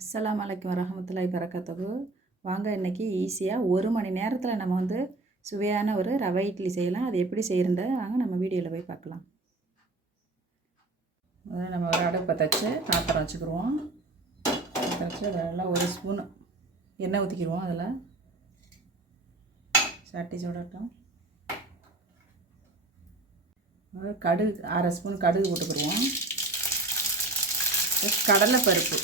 அஸ்ஸலாமு அலைக்கும் வரஹ்மத்துல்லாஹி வரகாத்துஹு. வாங்க இன்றைக்கி ஈஸியாக 1 மணி நேரத்தில் நம்ம சுவையான ஒரு ரவை இட்லி செய்யலாம். அது எப்படி செய்கிறத வாங்க நம்ம வீடியோவில் போய் பார்க்கலாம். நம்ம ஒரு அடுப்பை வச்சு பாத்திரம் வச்சுக்கிடுவோம். பாத்திரம் வச்சு அதில் 1 ஸ்பூன் எண்ணெய் ஊற்றிக்கிடுவோம். அதில் சட்டி சூடட்டும். கடுகு 1/2 ஸ்பூன் கடுகு போட்டுக்கிடுவோம். கடலைப்பருப்பு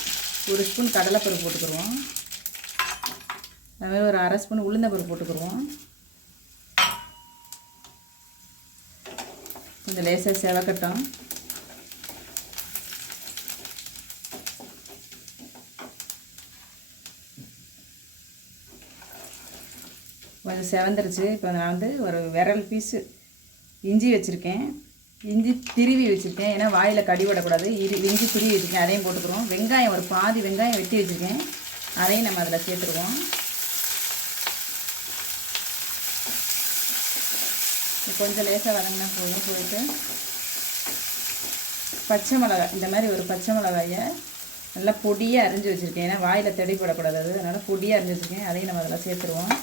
1 ஸ்பூன் கடலைப்பருப்பு போட்டுக்கிடுவோம். அதுமாதிரி ஒரு 1/2 ஸ்பூன் உளுந்தம்பருப்பு போட்டுக்கிடுவோம். கொஞ்சம் லேசாக செவக்கட்டும். கொஞ்சம் செவந்துருச்சு. இப்போ நான் ஒரு விரல் பீஸு இஞ்சி வச்சுருக்கேன். இஞ்சி திருவி வச்சுருக்கேன், ஏன்னா வாயில் கடிபடக்கூடாது. இஞ்சி திருவி வச்சுருக்கேன், அதையும் போட்டுக்கிறோம். வெங்காயம் ஒரு பாதி வெங்காயம் வெட்டி வச்சுருக்கேன், அதையும் நம்ம அதில் சேர்த்துருவோம். கொஞ்சம் லேசாக வதங்கினா போயிட்டு பச்சை மிளகாய், இந்த மாதிரி ஒரு பச்சை மிளகாயை நல்லா பொடியாக அரிஞ்சு வச்சுருக்கேன், ஏன்னா வாயில் தடிப்படக்கூடாது. அதனால் பொடியாக அரிஞ்சு வச்சுருக்கேன், அதையும் நம்ம அதில் சேர்த்துருவோம்.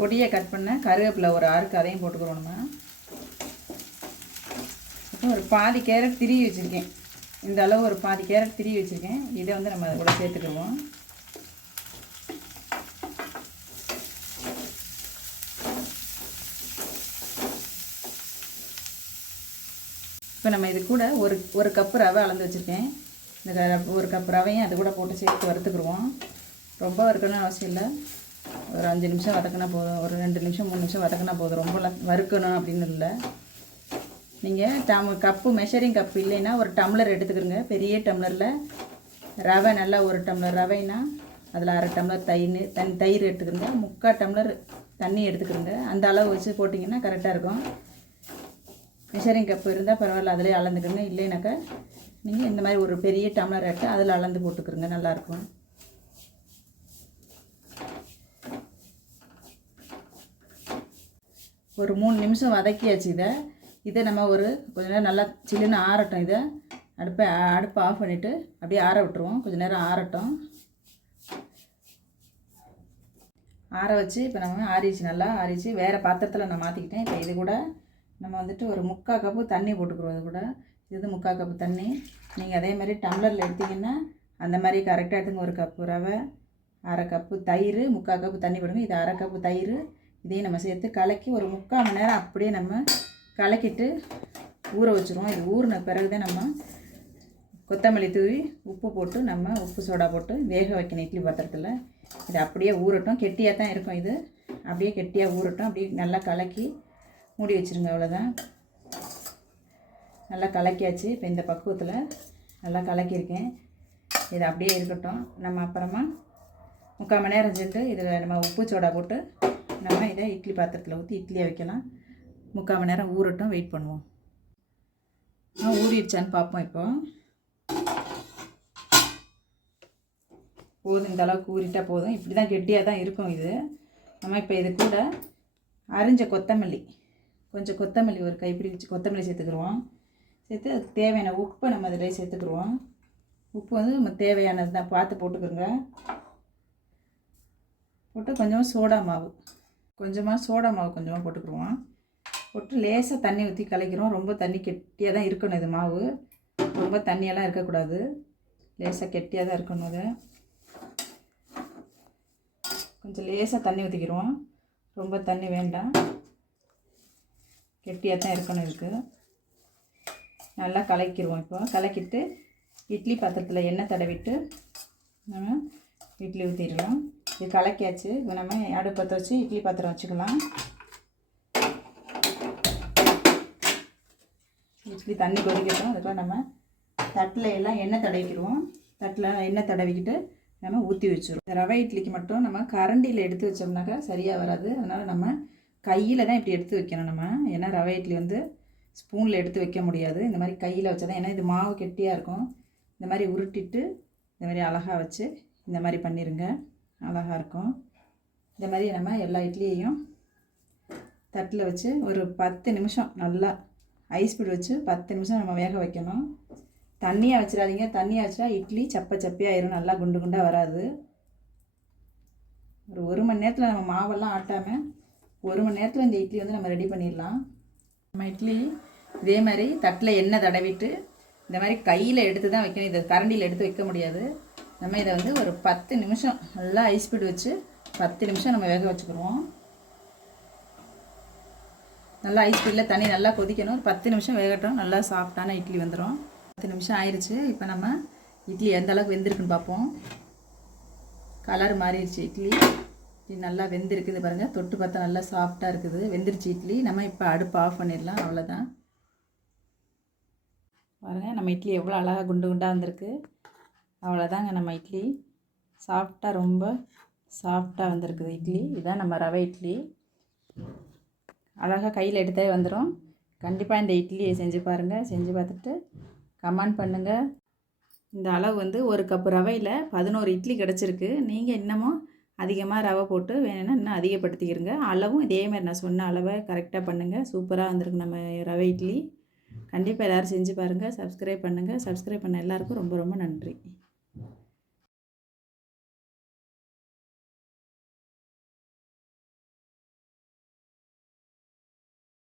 பொடியை கட் பண்ண கருவேப்பிலை ஒரு 6 அதையும் போட்டுக்கிறோம். நம்ம அப்புறம் ஒரு பாதி கேரட் திருவி வச்சுருக்கேன், இந்த அளவு ஒரு பாதி கேரட் திருவி வச்சுருக்கேன். இதை நம்ம அதை கூட சேர்த்துக்குவோம். இப்போ நம்ம இது கூட ஒரு கப்பு ரவை அளந்து வச்சுருக்கேன். இந்த 1 கப் ரவையும் அது கூட போட்டு சேர்த்து வறுத்துக்குருவோம். ரொம்ப வறுக்கணும்னு அவசியம் இல்லை, ஒரு 5 நிமிஷம் வதக்கினா போதும், ஒரு 2 நிமிஷம் 3 நிமிஷம் வதக்கினா போதும். ரொம்ப வறுக்கணும் அப்படின்னு இல்லை. நீங்கள் கப்பு மெஷரிங் கப்பு இல்லைன்னா ஒரு டம்ளர் எடுத்துக்கிறங்க. பெரிய டம்ளரில் ரவை, நல்லா 1 டம்ளர் ரவைனா அதில் 1/2 டம்ளர் தயிர் எடுத்துக்கிறங்க. 3/4 டம்ளர் தண்ணி எடுத்துக்கிறங்க. அந்த அளவு வச்சு போட்டிங்கன்னா கரெக்டாக இருக்கும். மெஷரிங் கப்பு இருந்தால் பரவாயில்ல, அதிலே அளந்துக்கிறங்க. இல்லைனாக்கா நீங்கள் இந்த மாதிரி ஒரு பெரிய டம்ளர் எடுத்து அதில் அளந்து போட்டுக்கிறங்க, நல்லாயிருக்கும். ஒரு 3 நிமிஷம் வதக்கியாச்சு. இதை நம்ம கொஞ்ச நேரம் நல்லா சில்லுன்னு ஆறட்டும். இதை அடுப்பை ஆஃப் பண்ணிவிட்டு அப்படியே ஆற விட்டுருவோம். கொஞ்சம் நேரம் ஆறட்டும். ஆற வச்சு இப்போ நம்ம நல்லா ஆறிச்சு வேறு பாத்திரத்தில் நான் மாற்றிக்கிட்டேன். இப்போ இது கூட நம்ம ஒரு 3/4 கப்பு தண்ணி போட்டுக்கிறோம். இது கூட 3/4 கப்பு தண்ணி. நீங்கள் அதே மாதிரி டம்ளரில் எடுத்திங்கன்னா அந்த மாதிரி கரெக்டாக எடுத்துங்க. 1 கப்பு ரவை, 1/2 கப்பு தயிர், 3/4 கப்பு தண்ணி போடுங்க. இது 1/2 கப்பு தயிர். இதையும் நம்ம சேர்த்து கலக்கி ஒரு 3/4 மணி நேரம் அப்படியே நம்ம கலக்கிட்டு ஊற வச்சுருவோம். இது ஊறின பிறகு தான் நம்ம கொத்தமல்லி தூவி உப்பு போட்டு நம்ம உப்பு சோடா போட்டு வேக வைக்கணும் இட்லி பாத்திரத்தில். இது அப்படியே ஊறட்டும். கெட்டியாக தான் இருக்கும். இது அப்படியே கெட்டியாக ஊறட்டும். அப்படியே நல்லா கலக்கி மூடி வச்சுருங்க. அவ்வளோதான், நல்லா கலக்கியாச்சு. இப்போ இந்த பக்குவத்தில் நல்லா கலக்கியிருக்கேன். இது அப்படியே இருக்கட்டும். நம்ம அப்புறமா 3/4 மணி நேரம் சென்று இதில் நம்ம உப்பு சோடா போட்டு நம்ம இதை இட்லி பாத்திரத்தில் ஊற்றி இட்லியாக வைக்கலாம். 3/4 மணி நேரம் ஊறட்டும், வெயிட் பண்ணுவோம். ஊறிடுச்சான்னு பார்ப்போம். இப்போ போதும், இந்த அளவுக்கு ஊறிட்டால் போதும். இப்படி தான் கெட்டியாக தான் இருக்கும் இது. நம்ம இப்போ இது கூட அரிஞ்ச கொத்தமல்லி, கொஞ்சம் கொத்தமல்லி ஒரு கைப்பிடி வச்சு கொத்தமல்லி சேர்த்துக்குருவோம். சேர்த்து அதுக்கு தேவையான உப்பை நம்ம அதில் சேர்த்துக்குருவோம். உப்பு நம்ம தேவையானது தான் பார்த்து போட்டுக்கிறோங்க. போட்டு கொஞ்சமாக சோடா மாவு கொஞ்சமாக போட்டுக்குருவோம். போட்டு லேசாக தண்ணி ஊற்றி கலக்கிறோம். ரொம்ப தண்ணி கெட்டியாக தான் இருக்கணும். இது மாவு ரொம்ப தண்ணியெல்லாம் இருக்கக்கூடாது, லேசாக கெட்டியாக தான் இருக்கணும். அது கொஞ்சம் லேசாக தண்ணி ஊற்றிக்கிறோம். ரொம்ப தண்ணி வேண்டாம், கெட்டியாக தான் இருக்கணும். இதுக்கு நல்லா கலக்கிடுவோம். இப்போ கலக்கிட்டு இட்லி பாத்திரத்தில் எண்ணெய் தடவிட்டு நம்ம இட்லி ஊற்றிடலாம். இது கலக்கியாச்சு. இப்போ நம்ம அடுப்பத்தை வச்சு இட்லி பாத்திரம் வச்சுக்கலாம். இட்லி தண்ணி கொதிக்கட்டும். அதுக்கெல்லாம் நம்ம தட்டில் எல்லாம் எண்ணெய் தடவிக்கிடுவோம். தட்டில் எண்ணெய் தடவிக்கிட்டு நம்ம ஊற்றி வச்சுருவோம். ரவை இட்லிக்கு மட்டும் நம்ம கரண்டியில் எடுத்து வச்சோம்னாக்கா சரியாக வராது. அதனால் நம்ம கையில் தான் இப்படி எடுத்து வைக்கணும். நம்ம ஏன்னா ரவை இட்லி ஸ்பூனில் எடுத்து வைக்க முடியாது. இந்த மாதிரி கையில் வச்சா தான், ஏன்னா இது மாவு கெட்டியாக இருக்கும். இந்த மாதிரி உருட்டிட்டு இந்த மாதிரி அழகாக வச்சு இந்த மாதிரி பண்ணிடுங்க, அழகாக இருக்கும். இந்த மாதிரி நம்ம எல்லா இட்லியையும் தட்டில் வச்சு ஒரு 10 நிமிஷம் நல்லா ஐஸ் பீட் வச்சு 10 நிமிஷம் நம்ம வேக வைக்கணும். தண்ணியாக வச்சிடாதீங்க. தண்ணியாக வச்சா இட்லி சப்பையாயிரும், நல்லா குண்டு குண்டாக வராது. ஒரு மணி நேரத்தில் நம்ம மாவெல்லாம் ஆட்டாமல் 1 மணி நேரத்தில் இந்த இட்லி வந்து நம்ம ரெடி பண்ணிடலாம். நம்ம இட்லி இதே மாதிரி தட்டில் எண்ணெய் தடவிட்டு இந்த மாதிரி கையில் எடுத்து தான் வைக்கணும். இதை கரண்டியில் எடுத்து வைக்க முடியாது. நம்ம இதை வந்து ஒரு 10 நிமிஷம் நல்லா ஐஸ் பீட் வச்சு 10 நிமிஷம் நம்ம வேக வச்சுக்கிடுவோம். நல்லா ஐஸ் பீடில் தண்ணி நல்லா கொதிக்கணும். ஒரு 10 நிமிஷம் வேகட்டும். நல்லா சாஃப்டான இட்லி வந்துடும். 10 நிமிஷம் ஆயிடுச்சு. இப்போ நம்ம இட்லி எந்த அளவுக்கு வெந்திருக்குன்னு பார்ப்போம். கலர் மாறிடுச்சு. இட்லி நல்லா வெந்திருக்குது பாருங்கள். தொட்டு பார்த்தா நல்லா சாஃப்டாக இருக்குது. வெந்திருச்சு இட்லி. நம்ம இப்போ அடுப்பு ஆஃப் பண்ணிடலாம். அவ்வளோதான். பாருங்கள் நம்ம இட்லி எவ்வளோ அழகாக குண்டு குண்டாக வந்திருக்கு. அவ்வளோதாங்க நம்ம இட்லி சாஃப்டாக, ரொம்ப சாஃப்டாக வந்திருக்குது இட்லி. இதுதான் நம்ம ரவை இட்லி. அழகாக கையில் எடுத்தே வந்துடும். கண்டிப்பாக இந்த இட்லியை செஞ்சு பாருங்கள். செஞ்சு பார்த்துட்டு கமெண்ட் பண்ணுங்கள். இந்த அளவு வந்து 1 கப்பு ரவையில் 11 இட்லி கிடச்சிருக்கு. நீங்கள் இன்னமும் அதிகமாக ரவை போட்டு வேணும்னா இன்னும் அதிகப்படுத்திக்கிறங்க. அளவும் இதேமாதிரி நான் சொன்ன அளவை கரெக்டாக பண்ணுங்கள். சூப்பராக வந்திருக்கு நம்ம ரவை இட்லி. கண்டிப்பாக எல்லோரும் செஞ்சு பாருங்கள். சப்ஸ்கிரைப் பண்ணுங்கள். சப்ஸ்கிரைப் பண்ண எல்லாருக்கும் ரொம்ப ரொம்ப நன்றி.